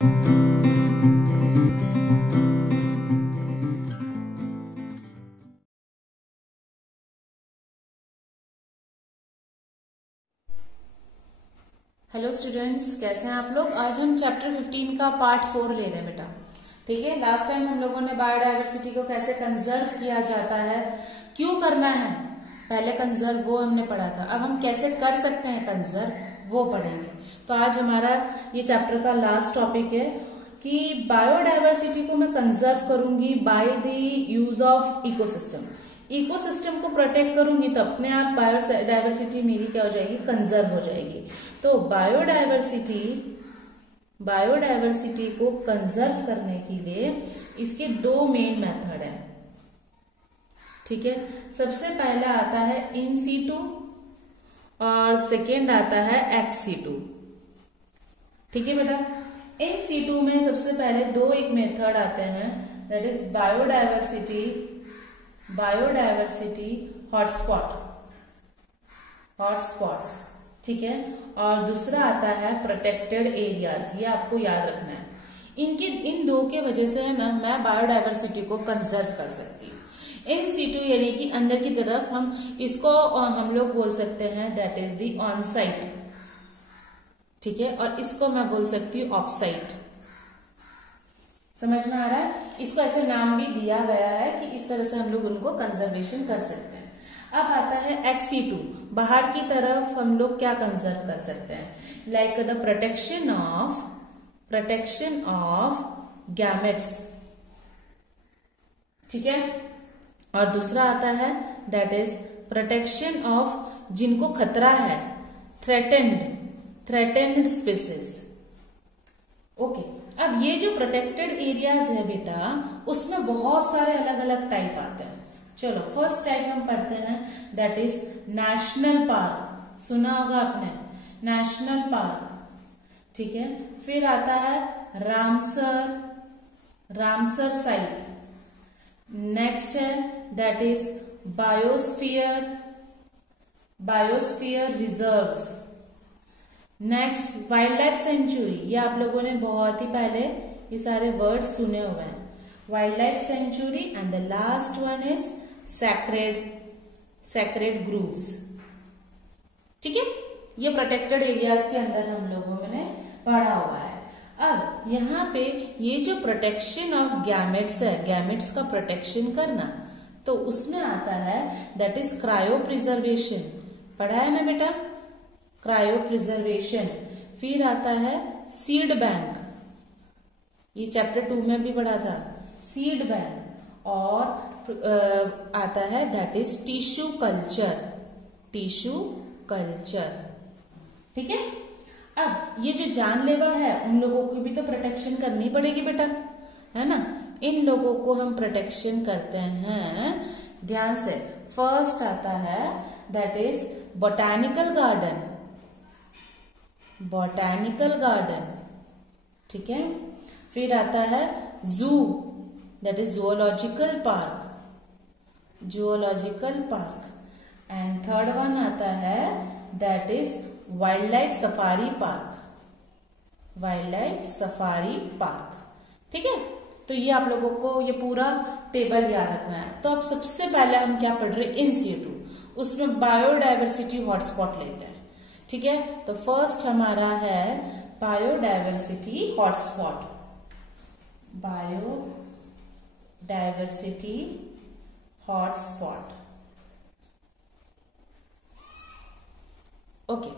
Hello students, कैसे हैं आप लोग। आज हम चैप्टर 15 का पार्ट 4 ले रहे हैं बेटा। ठीक है, लास्ट टाइम हम लोगों ने बायोडायवर्सिटी को कैसे कंजर्व किया जाता है, क्यों करना है, पहले कंजर्व वो हमने पढ़ा था। अब हम कैसे कर सकते हैं कंजर्व वो पढ़ेंगे। तो आज हमारा ये चैप्टर का लास्ट टॉपिक है कि बायोडायवर्सिटी को मैं कंजर्व करूंगी by the use of ecosystem. Ecosystem को प्रोटेक्ट करूंगी तो अपने आप बायोडायवर्सिटी मेरी क्या हो जाएगी, कंजर्व हो जाएगी। तो बायोडायवर्सिटी को कंजर्व करने के लिए इसके दो मेन मेथड है। ठीक है, सबसे पहला आता है इन सीटू और सेकेंड आता है एक्स सीटू। ठीक है बेटा, इन सीटू में सबसे पहले दो एक मेथड आते हैं, दैट इज बायोडायवर्सिटी हॉटस्पॉट्स। ठीक है, और दूसरा आता है प्रोटेक्टेड एरियाज। ये आपको याद रखना है। इन दो के वजह से है ना, मैं बायोडायवर्सिटी को कंजर्व कर सकती हूँ। इन सीटू यानी कि अंदर की तरफ हम इसको हम लोग बोल सकते हैं that is the on site. ठीक है, और इसको मैं बोल सकती हूँ ऑफ साइट। समझ में आ रहा है। इसको ऐसे नाम भी दिया गया है कि इस तरह से हम लोग उनको कंजर्वेशन कर सकते हैं। अब आता है एक्स-C2, बाहर की तरफ हम लोग क्या कंजर्व कर सकते हैं, like the protection of gametes. ठीक है, और दूसरा आता है दैट इज प्रोटेक्शन ऑफ जिनको खतरा है, थ्रेटेंड स्पीसीज। ओके, अब ये जो प्रोटेक्टेड एरियाज है बेटा, उसमें बहुत सारे अलग अलग टाइप आते हैं। चलो फर्स्ट टाइप हम पढ़ते हैं, दैट इज नेशनल पार्क। सुना होगा आपने, नेशनल पार्क। ठीक है, फिर आता है रामसर साइट। नेक्स्ट है that is biosphere reserves. Next wild life century. ये आप लोगों ने बहुत ही पहले ये सारे वर्ड सुने हुए हैं, wild life sanctuary. And the last one is sacred groves. ठीक है, ये प्रोटेक्टेड एरियाज के अंदर हम लोगों ने पढ़ा हुआ है। अब यहाँ पे ये जो प्रोटेक्शन ऑफ गैमेट्स है, गैमेट्स का प्रोटेक्शन करना, तो उसमें आता है दैट इज क्रायो प्रिजर्वेशन। पढ़ा है ना बेटा, क्रायो प्रिजर्वेशन। फिर आता है सीड बैंक, ये चैप्टर 2 में भी पढ़ा था, सीड बैंक। और आता है दैट इज टिश्यू कल्चर। ठीक है, अब ये जो जानलेवा है उन लोगों को भी तो प्रोटेक्शन करनी पड़ेगी बेटा, है ना। इन लोगों को हम प्रोटेक्शन करते हैं, ध्यान से। फर्स्ट आता है दैट इज बोटैनिकल गार्डन। ठीक है, फिर आता है जू, that is zoological park. And third one आता है that is wild life safari park. ठीक है, तो ये आप लोगों को ये पूरा टेबल याद रखना है। तो अब सबसे पहले हम क्या पढ़ रहे हैं, इन सीटू, उसमें बायोडायवर्सिटी हॉटस्पॉट लेते हैं। ठीक है, तो फर्स्ट हमारा है बायोडायवर्सिटी हॉटस्पॉट। ओके,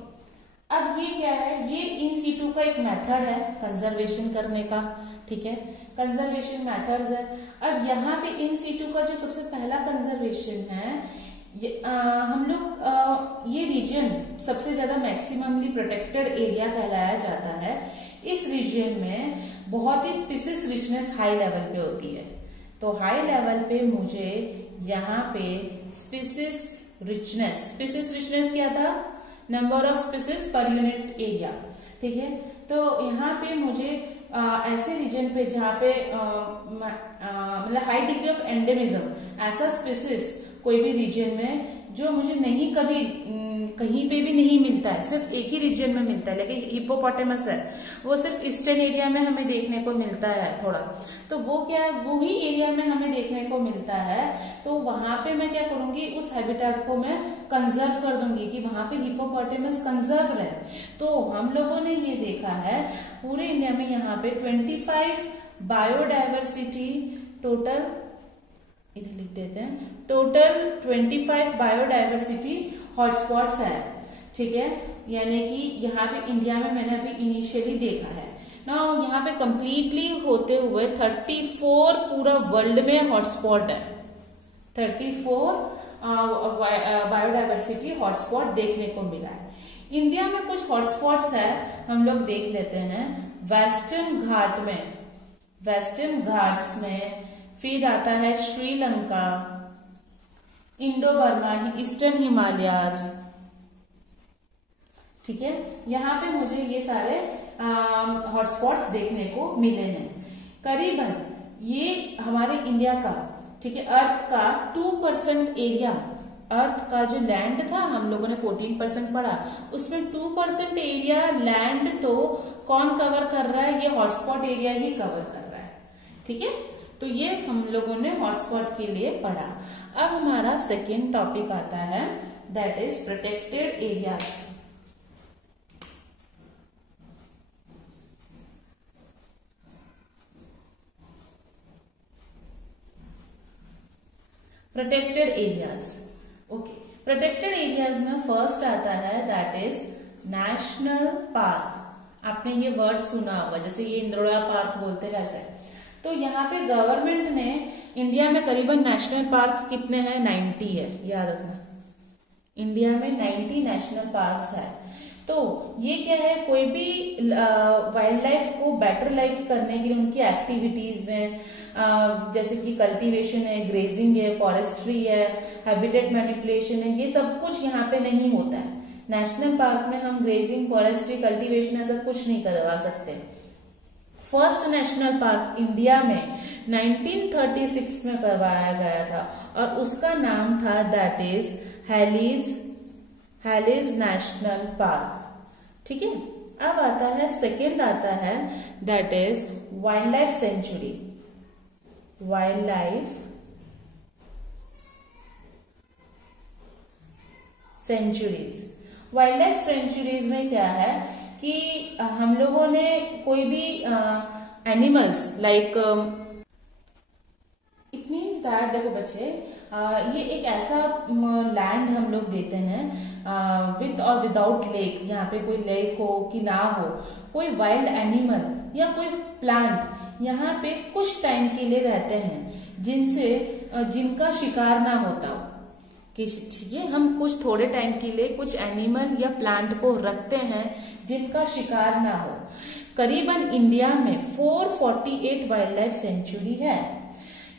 अब ये क्या है, ये इन सीटू का एक मेथड है कंजर्वेशन करने का। ठीक है, कंजर्वेशन मेथड्स है। अब यहाँ पे इन सीटू का जो सबसे पहला कंजर्वेशन है, हम लोग ये रीजन सबसे ज्यादा मैक्सिममली प्रोटेक्टेड एरिया कहलाया जाता है। इस रीजन में बहुत ही स्पीसीज रिचनेस हाई लेवल पे होती है। तो हाई लेवल पे मुझे यहाँ पे स्पीसीज रिचनेस क्या था, number of species per unit area. ठीक है, तो यहाँ पे मुझे ऐसे रीजन पे जहाँ पे मतलब हाई डिग्री ऑफ एंडेमिज्म, ऐसा स्पीसीज कोई भी रीजन में जो मुझे नहीं कभी कहीं पे भी नहीं मिलता है, सिर्फ एक ही रीजन में मिलता है, लेकिन हिप्पोपोटामस है वो सिर्फ ईस्टर्न एरिया में हमें देखने को मिलता है थोड़ा, तो वो क्या है वो ही एरिया में हमें देखने को मिलता है, तो वहां पे मैं क्या करूंगी उस हैबिटेट को मैं कंजर्व कर दूंगी कि वहां पे हिप्पोपोटामस कंजर्व रहे। तो हम लोगों ने ये देखा है पूरे इंडिया में यहाँ पे 25 बायोडाइवर्सिटी टोटल, इधर लिख देते हैं, टोटल 25 बायोडाइवर्सिटी हॉटस्पॉट्स है, ठीक है, यानी कि यहाँ पे इंडिया में मैंने अभी इनिशियली देखा है ना, यहाँ पे कंप्लीटली होते हुए 34 पूरा वर्ल्ड में हॉटस्पॉट है, 34 बायोडाइवर्सिटी हॉटस्पॉट देखने को मिला है। इंडिया में कुछ हॉटस्पॉट्स है हम लोग देख लेते हैं। वेस्टर्न घाट में, वेस्टर्न घाट्स में, फिर आता है Sri Lanka, Indo Burma, eastern Himalayas, ठीक है, यहाँ पे मुझे ये सारे हॉटस्पॉट्स देखने को मिले हैं। करीबन ये हमारे इंडिया का, ठीक है, अर्थ का 2% एरिया, अर्थ का जो लैंड था हम लोगों ने 14% पढ़ा, उसमें 2% एरिया लैंड तो कौन कवर कर रहा है, ये हॉटस्पॉट एरिया ही कवर कर रहा है, ठीक है। तो ये हम लोगों ने हॉटस्पॉट के लिए पढ़ा। अब हमारा सेकेंड टॉपिक आता है, that is protected areas. Protected areas, okay, protected areas में फर्स्ट आता है दैट इज नेशनल पार्क। आपने ये वर्ड सुना होगा, जैसे ये इंद्रोड़ा पार्क बोलते हैं वैसे। तो यहाँ पे गवर्नमेंट ने इंडिया में करीबन नेशनल पार्क कितने हैं, 90 है, याद रखना, इंडिया में 90 नेशनल पार्क्स है। तो ये क्या है, कोई भी वाइल्ड लाइफ को बेटर लाइफ करने के लिए उनकी एक्टिविटीज में जैसे कि कल्टीवेशन है, ग्रेजिंग है, फॉरेस्ट्री है, हैबिटेट मैनिपुलेशन है, ये सब कुछ यहाँ पे नहीं होता है। नेशनल पार्क में हम ग्रेजिंग, फॉरेस्ट्री, कल्टीवेशन ऐसा कुछ नहीं करवा सकते। फर्स्ट नेशनल पार्क इंडिया में 1936 में करवाया गया था और उसका नाम था दैट इज हैलीज नेशनल पार्क, ठीक है। अब आता है सेकेंड आता है that is wild life century. Wild life sanctuaries, wild life sanctuaries में क्या है कि हम लोगों ने कोई भी animals like, it means that, देखो बच्चे, ये एक ऐसा लैंड हम लोग देते हैं विथ और विदाउट लेक, यहाँ पे कोई लेक हो कि ना हो, कोई वाइल्ड एनिमल या कोई प्लांट यहाँ पे कुछ टाइम के लिए रहते हैं जिनका शिकार ना होता हो, ठीक है, हम कुछ थोड़े टाइम के लिए कुछ एनिमल या प्लांट को रखते हैं जिनका शिकार ना हो। करीबन इंडिया में 448 वाइल्ड लाइफ सेंचुरी है।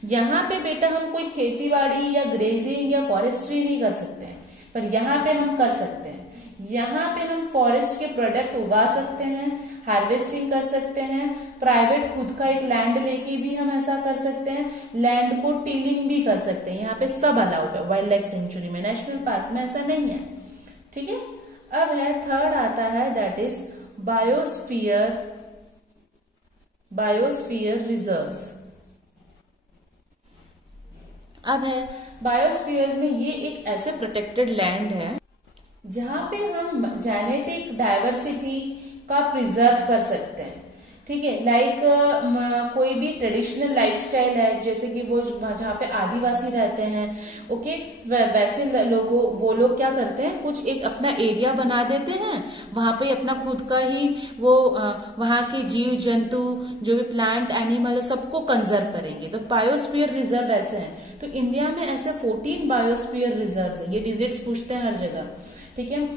यहाँ पे बेटा हम कोई खेतीबाड़ी या ग्रेजिंग या फॉरेस्ट्री नहीं कर सकते हैं, पर यहाँ पे हम कर सकते हैं। यहाँ पे हम फॉरेस्ट के प्रोडक्ट उगा सकते हैं, हार्वेस्टिंग कर सकते हैं, प्राइवेट खुद का एक लैंड लेके भी हम ऐसा कर सकते हैं, लैंड को टिलिंग भी कर सकते हैं। यहाँ पे सब अलाउड है वाइल्ड लाइफ सेंचुरी में, नेशनल पार्क में ऐसा नहीं है, ठीक है। अब है थर्ड आता है दैट इज बायोस्फीयर रिजर्व्स। अब है बायोस्फीयर्स में, ये एक ऐसे प्रोटेक्टेड लैंड है जहां पे हम जेनेटिक डाइवर्सिटी का प्रिजर्व कर सकते हैं, ठीक है। लाइक कोई भी ट्रेडिशनल लाइफस्टाइल है, जैसे कि वो जहाँ पे आदिवासी रहते हैं, ओके, वैसे वो लोग क्या करते हैं, कुछ एक अपना एरिया बना देते हैं, वहां पे अपना खुद का ही वो वहां के जीव जंतु जो भी प्लांट एनिमल है सबको कंजर्व करेंगे। तो बायोस्फीयर रिजर्व ऐसे हैं। तो इंडिया में ऐसे 14 बायोस्फीयर रिजर्व है, ये डिजिट्स पूछते हैं हर जगह, ठीक है।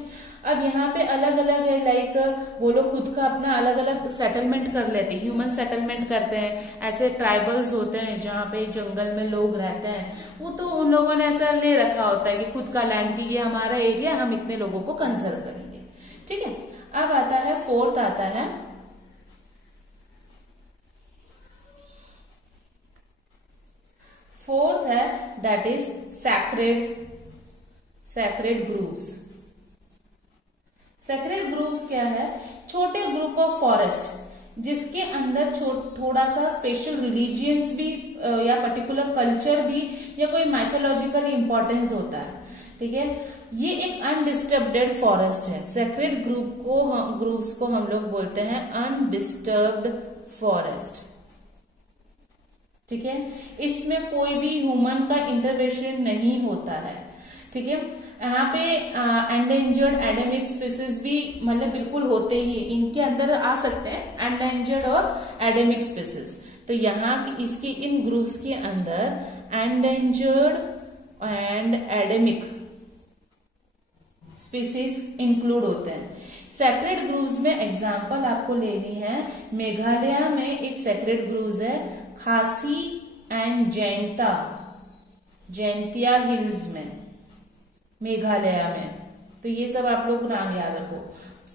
अब यहाँ पे अलग अलग है, लाइक वो लोग खुद का अपना अलग अलग सेटलमेंट कर लेते हैं, ह्यूमन सेटलमेंट करते हैं। ऐसे ट्राइबल्स होते हैं जहाँ पे जंगल में लोग रहते हैं, वो तो उन लोगों ने ऐसा ले रखा होता है कि खुद का लैंड की ये हमारा एरिया, हम इतने लोगों को कंजर्व करेंगे, ठीक है। अब आता है फोर्थ आता है that is sacred groves. Sacred groves क्या है? छोटे ग्रुप ऑफ फॉरेस्ट जिसके अंदर थोड़ा सा स्पेशल रिलीजियंस भी या पर्टिकुलर कल्चर भी या कोई माइथोलॉजिकल इंपॉर्टेंस होता है, ठीक है। ये एक अनडिस्टर्ब्ड फॉरेस्ट है। सैक्रेड ग्रूव्स को हम लोग बोलते हैं अनडिस्टर्ब्ड फॉरेस्ट, ठीक है। इसमें कोई भी ह्यूमन का इंटरवेंशन नहीं होता है, ठीक है। यहाँ पे एंडेंजर्ड एंडेमिक स्पीसीज भी मतलब बिल्कुल होते ही इनके अंदर आ सकते हैं, एंडेंजर्ड और एंडेमिक स्पीसीज। तो यहाँ की इसकी इन ग्रुप्स के अंदर endangered and endemic species include होते हैं। सैक्रेड ग्रूव्स में एग्जांपल आपको लेनी है। मेघालय में एक सैक्रेड ग्रूव्स है खासी एंड जैंतिया हिल्स में, मेघालय में। तो ये सब आप लोग नाम याद रखो।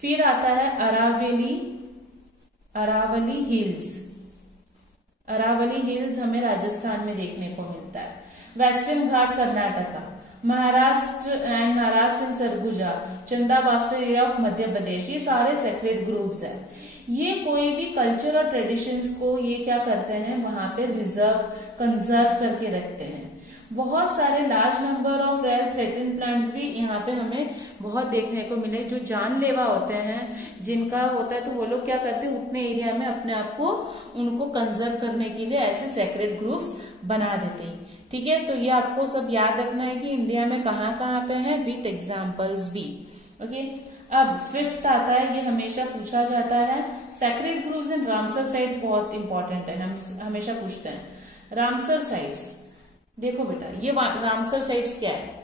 फिर आता है अरावली हिल्स। अरावली हिल्स हमें राजस्थान में देखने को मिलता है। Western Ghat Karnataka, Maharashtra and Surguja, चंदा bastard area of Madhya Pradesh, ये सारे सेक्रेड ग्रूव्स है। ये कोई भी कल्चर और ट्रेडिशंस को ये क्या करते हैं, वहां पे कंजर्व करके रखते हैं। बहुत सारे large number of rare threatened plants भी यहाँ पे हमें बहुत देखने को मिले, जो जानलेवा होते हैं जिनका होता है, तो वो लोग क्या करते हैं उतने एरिया में अपने आप को उनको कंजर्व करने के लिए ऐसे सेक्रेड ग्रूव्स बना देते हैं, ठीक है। तो ये आपको सब याद रखना है कि इंडिया में कहाँ कहाँ पे है, विथ एग्जाम्पल्स भी, ओके। अब फिफ्थ आता है, ये हमेशा पूछा जाता है, सेक्रेड ग्रूव्स इन रामसर साइट बहुत इंपॉर्टेंट है, हम हमेशा पूछते हैं। रामसर साइट्स देखो बेटा, ये रामसर साइट्स क्या है?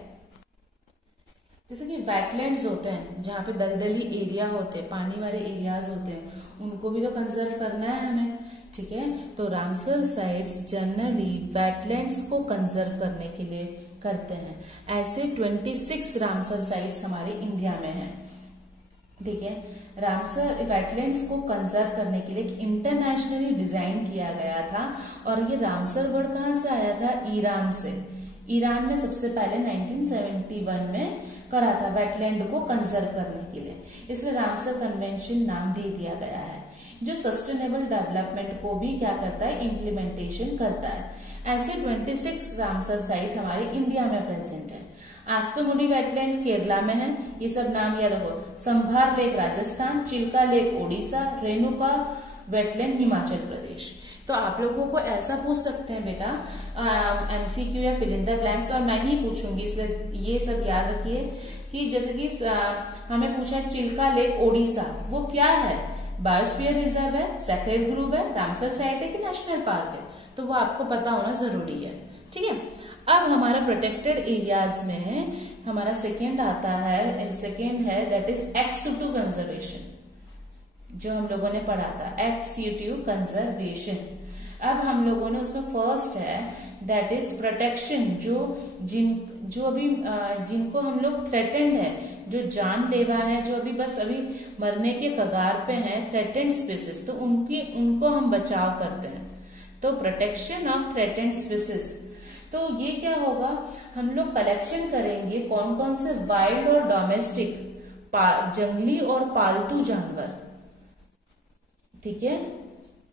जैसे कि वेटलैंड्स होते हैं जहाँ पे दलदली एरिया होते हैं, पानी वाले एरियाज होते हैं, उनको भी तो कंजर्व करना है हमें, ठीक है। तो रामसर साइट्स जनरली वेटलैंड्स को कंजर्व करने के लिए करते हैं। ऐसे 26 रामसर साइट्स हमारे इंडिया में हैं, ठीक है। रामसर वेटलैंड्स को कंजर्व करने के लिए इंटरनेशनली डिजाइन किया गया था। और ये रामसर वर्ड कहाँ से आया था? ईरान से। ईरान में सबसे पहले 1971 में करा था वेटलैंड को कंजर्व करने के लिए, इसलिए रामसर कन्वेंशन नाम दे दिया गया है, जो सस्टेनेबल डेवलपमेंट को भी क्या करता है, इम्प्लीमेंटेशन करता है। ऐसे 26 रामसर साइट हमारे इंडिया में प्रेजेंट है। आस्टोमुडी वेटलैंड केरला में है, ये सब नाम याद रखो। Sambhar lake Rajasthan, Chilika lake Odisha, Renuka wetland Himachal Pradesh. तो आप लोगों को ऐसा पूछ सकते हैं बेटा एमसीक्यू या फिल इन द ब्लैंक्स, और मैं ही पूछूंगी, इसलिए ये सब याद रखिए कि जैसे कि हमें पूछा चिल्का लेक ओडिशा, वो क्या है? बायोस्फीयर रिजर्व है, सेक्रेड ग्रूव है, रामसर साइट है कि नेशनल पार्क है? तो वो आपको पता होना जरूरी है, ठीक है। अब हमारा प्रोटेक्टेड एरियाज में हमारा सेकेंड आता है, सेकेंड है that is ex situ conservation, जो हम लोगों ने पढ़ा था, एक्स सिटू कंजर्वेशन। अब हम लोगों ने उसमें फर्स्ट है दैट इज प्रोटेक्शन, जो अभी जिनको हम लोग थ्रेटेंड है, जो जानलेवा है, जो अभी मरने के कगार पे हैं, थ्रेटेंड स्पीसीज, तो उनको हम बचाव करते हैं। तो प्रोटेक्शन ऑफ थ्रेटेंड स्पीसीज, तो ये क्या होगा, हम लोग कलेक्शन करेंगे कौन कौन से वाइल्ड और डोमेस्टिक जंगली और पालतू जानवर, ठीक है,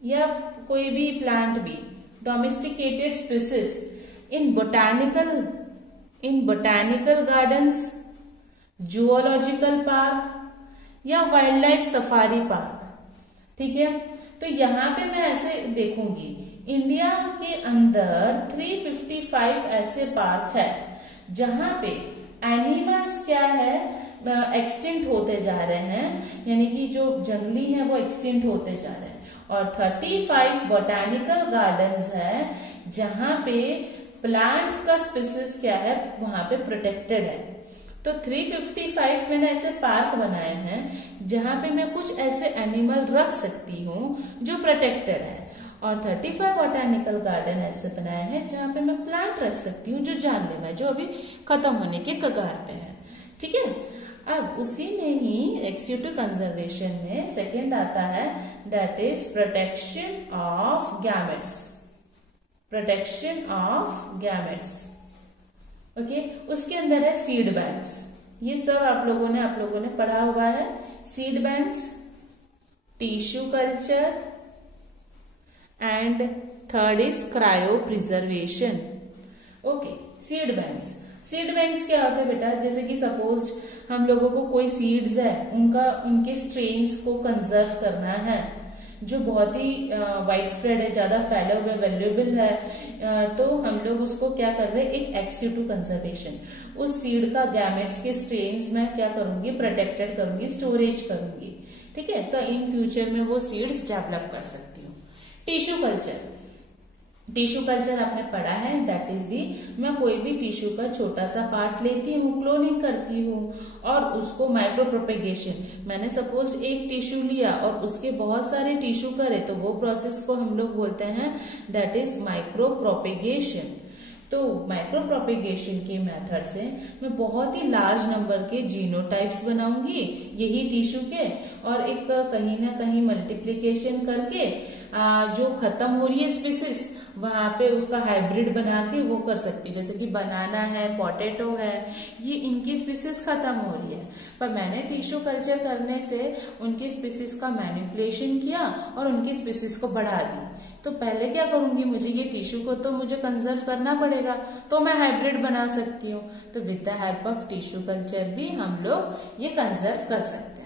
या कोई भी प्लांट भी, domesticated species in botanical gardens, zoological park या वाइल्ड लाइफ सफारी पार्क, ठीक है। तो यहाँ पे मैं ऐसे देखूंगी, इंडिया के अंदर 355 ऐसे पार्क है जहां पे एनिमल्स क्या है, एक्सटिंक्ट होते जा रहे हैं, यानी कि जो जंगली है वो एक्सटिंक्ट होते जा रहे हैं। और 35 बोटानिकल गार्डन्स है जहां पे प्लांट्स का स्पीसीज क्या है, वहां पे प्रोटेक्टेड है। तो 355 मैंने ऐसे पार्क बनाए हैं जहां पे मैं कुछ ऐसे एनिमल रख सकती हूँ जो प्रोटेक्टेड है, और 35 बोटानिकल गार्डन ऐसे बनाए हैं जहां पे मैं प्लांट रख सकती हूँ जो जानलेवा है, जो अभी खत्म होने के कगार पे है, ठीक है। अब उसी में ही एक्सिट्यू कंजर्वेशन में सेकेंड आता है that is protection of gametes, protection of gametes. Okay, उसके अंदर है सीड बैंक्स। ये सब आप लोगों ने पढ़ा हुआ है। Seed banks, tissue culture and third is cryo preservation. Okay, seed banks. Seed banks क्या होता है बेटा, जैसे कि सपोज हम लोगों को कोई सीड्स है, उनके स्ट्रेन्स को कंजर्व करना है जो बहुत ही वाइड स्प्रेड है, ज्यादा फैला हुआ वैल्यूएबल है, तो हम लोग उसको क्या कर रहे हैं, एक एक्स-टू कंजर्वेशन। उस सीड का गैमेट्स के स्ट्रेन्स में क्या करूंगी, प्रोटेक्टेड करूंगी, स्टोरेज करूंगी। ठीक है, तो इन फ्यूचर में वो सीड्स डेवलप कर सकती हूँ। टिश्यू कल्चर, टिश्यू कल्चर आपने पढ़ा है, दैट इज दी, मैं कोई भी टिश्यू का छोटा सा पार्ट लेती हूँ, क्लोनिंग करती हूँ और उसको माइक्रो प्रोपेगेशन, मैंने सपोज एक टिश्यू लिया और उसके बहुत सारे टिश्यू करे तो वो प्रोसेस को हम लोग बोलते हैं दैट इज माइक्रो प्रोपेगेशन। तो माइक्रो प्रोपेगेशन के मेथड से मैं बहुत ही लार्ज नंबर के जीनोटाइप्स बनाऊंगी यही टिश्यू के, और एक कहीं ना कहीं मल्टीप्लीकेशन करके जो खत्म हो रही है स्पीसीज वहां पे उसका हाइब्रिड बना के वो कर सकती है। जैसे कि बनाना है, पोटैटो है, ये इनकी स्पीसीज खत्म हो रही है, पर मैंने टिश्यू कल्चर करने से उनकी स्पीसीज का मैनिपुलेशन किया और उनकी स्पीसीज को बढ़ा दी। तो पहले क्या करूंगी, मुझे ये टिश्यू को तो मुझे कंजर्व करना पड़ेगा, तो मैं हाइब्रिड बना सकती हूँ। तो with the help of tissue culture भी हम लोग ये कंजर्व कर सकते हैं।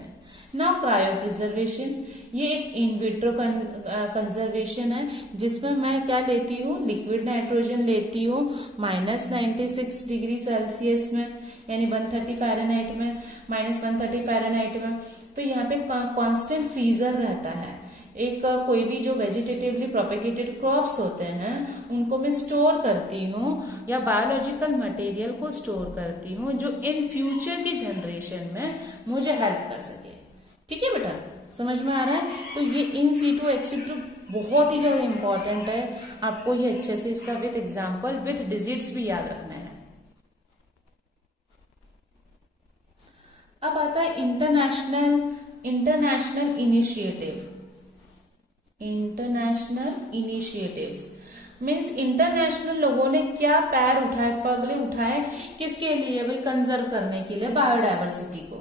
नाउ क्रायो प्रिजर्वेशन, ये एक इन विट्रो कंजर्वेशन है जिसमें मैं क्या लेती हूँ, लिक्विड नाइट्रोजन लेती हूँ -96 डिग्री सेल्सियस में, यानी 130 फ़ारेनहाइट में, -130 फ़ारेनहाइट में। तो यहाँ पे कांस्टेंट फ्रीजर रहता है। एक कोई भी जो वेजिटेटिवली प्रोपेगेटेड क्रॉप्स होते हैं उनको मैं स्टोर करती हूँ, या बायोलॉजिकल मटेरियल को स्टोर करती हूँ जो इन फ्यूचर की जनरेशन में मुझे हेल्प कर सके। ठीक है बेटा, समझ में आ रहा है? तो ये इन सीटू एक्स-टू बहुत ही ज्यादा इंपॉर्टेंट है, आपको ये अच्छे से इसका विथ एग्जाम्पल विथ डिजिट्स भी याद रखना है। अब आता है international initiative. International initiatives means international लोगों ने क्या पैर उठाए, पगले उठाए, किसके लिए भाई, कंजर्व करने के लिए बायोडायवर्सिटी को।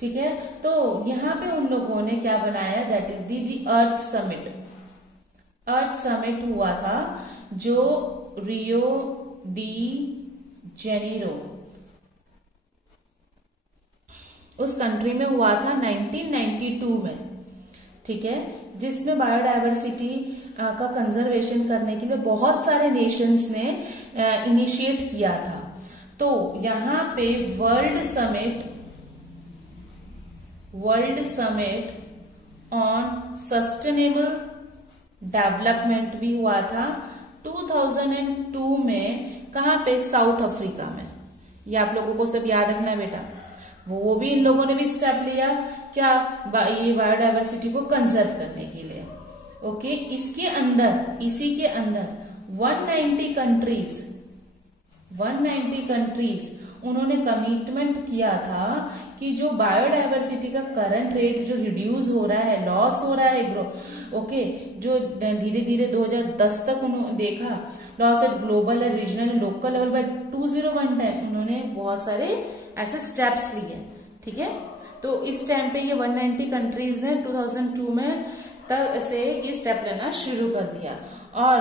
ठीक है, तो यहाँ पे उन लोगों ने क्या बनाया, that is the earth summit. Earth summit हुआ था जो रियो डी जेनेरो उस कंट्री में हुआ था 1992 में। ठीक है, जिसमें बायोडायवर्सिटी का कंजर्वेशन करने के लिए बहुत सारे नेशंस ने इनिशिएट किया था। तो यहाँ पे world summit on sustainable development भी हुआ था 2002 में। कहाँ पे, साउथ अफ्रीका में। ये आप लोगों को सब याद रखना है बेटा। वो भी इन लोगों ने भी स्टेप लिया क्या, ये बायोडायवर्सिटी को कंजर्व करने के लिए। ओके, इसी के अंदर 190 कंट्रीज उन्होंने कमिटमेंट किया था कि जो बायोडायवर्सिटी का करंट रेट जो रिड्यूस हो रहा है, लॉस हो रहा है, ओके, जो धीरे धीरे 2010 तक उन्होंने देखा loss eight global and regional local level by 2010, उन्होंने बहुत सारे ऐसे स्टेप्स लिए। ठीक है, तो इस टाइम पे ये 190 कंट्रीज ने 2002 में तक से ये स्टेप लेना शुरू कर दिया। और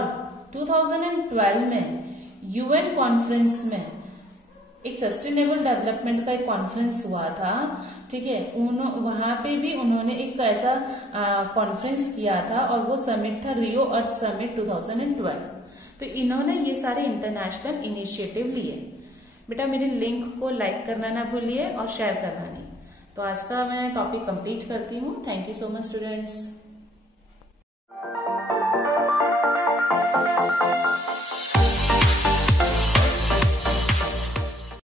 2012 में यूएन कॉन्फ्रेंस में एक सस्टेनेबल डेवलपमेंट का एक कॉन्फ्रेंस हुआ था। ठीक है, वहां पे भी उन्होंने एक ऐसा कॉन्फ्रेंस किया था और वो समिट था रियो अर्थ समिट 2012। तो इन्होंने ये सारे इंटरनेशनल इनिशिएटिव लिए। बेटा मेरे लिंक को लाइक करना ना भूलिए और शेयर करना नहीं। तो आज का मैं टॉपिक कंप्लीट करती हूँ। Thank you so much students.